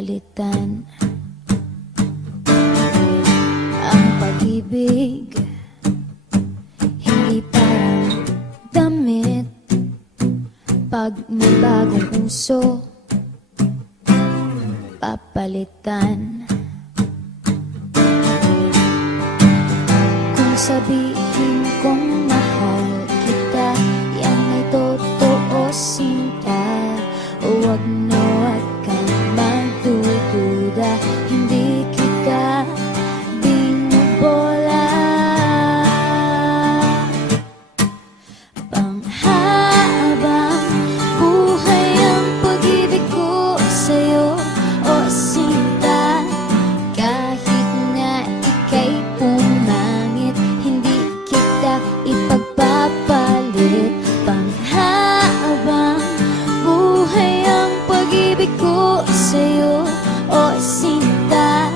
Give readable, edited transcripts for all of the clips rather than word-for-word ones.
papalitan ang pag-ibig. Hindi parang damit pag may bagong uso, papalitan. Kung sabihin kong mahal kita, yan ay totoo, sinta. Huwag na huwag kang magdududa, hindi kita binubola. Panghabang buhay ang pag-ibig ko sa'yo, o sinta. Kahit na ika'y pumangit, hindi kita ipagpapalit. Panghabang buhay ang pag-ibig ko sa'yo, o sinta.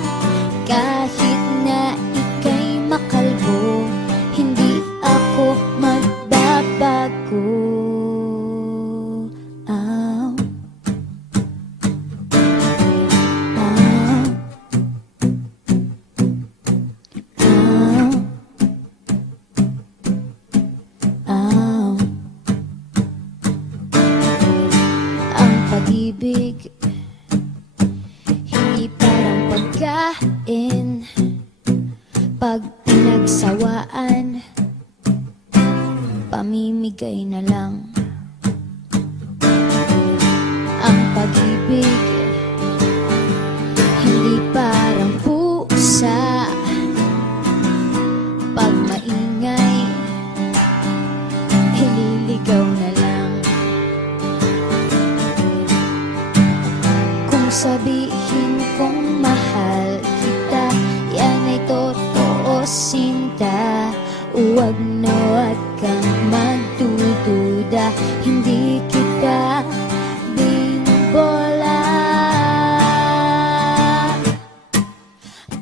Kahit na ika'y makalbo, hindi ako magbabago. Ow. Ow. Ow. Ow. Ang pag-ibig hindi parang pagkain, pag pinagsawaan, pamimigay na lang. Ang pag-ibig hindi parang pusa, pag maingay, ililigaw na lang. Kung sabihin kong mahal kita, yan ay totoo, sinta. Huwag na huwag kang magdududa, hindi kita binubola.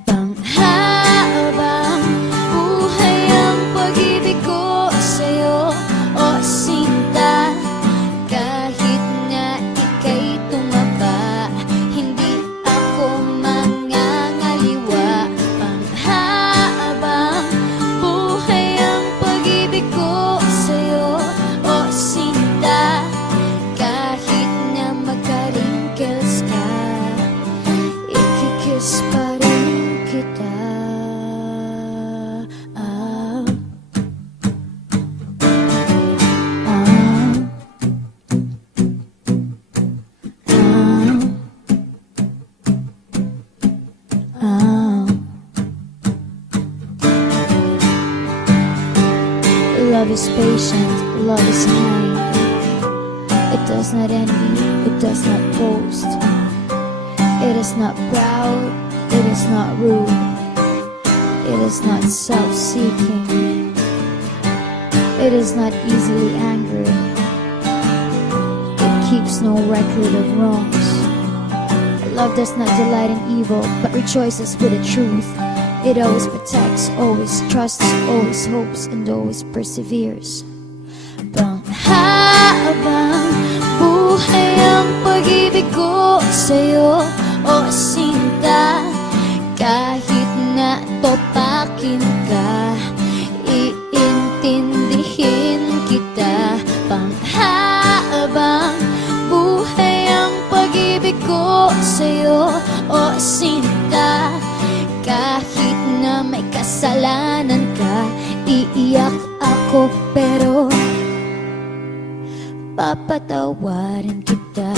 Panghabang buhay ang pag-ibig ko sa'yo, o sinta. Kahit na ika'y tumaba, hindi ako mangangaliwa. Panghabang buhay ang pag-ibig ko sa'yo, o sinta. Kahit na magka-wrinkles ka, ikikiss pa rin kita. Ah. Ah. Ah. Love is patient, love is kind. It does not envy, it does not boast. It is not proud, it is not rude. It is not self-seeking. It is not easily angered. It keeps no record of wrongs. Love does not delight in evil, but rejoices with the truth. It always protects, always trusts, always hopes, and always perseveres. Panghabang buhay ang pag-ibig ko sa'yo, o sinta. Kahit na topakin ka, iintindihin kita. Panghabang buhay ang pag-ibig ko sa'yo, o sinta. Kahit na may kasalanan ka, iiyak ako pero papatawarin kita.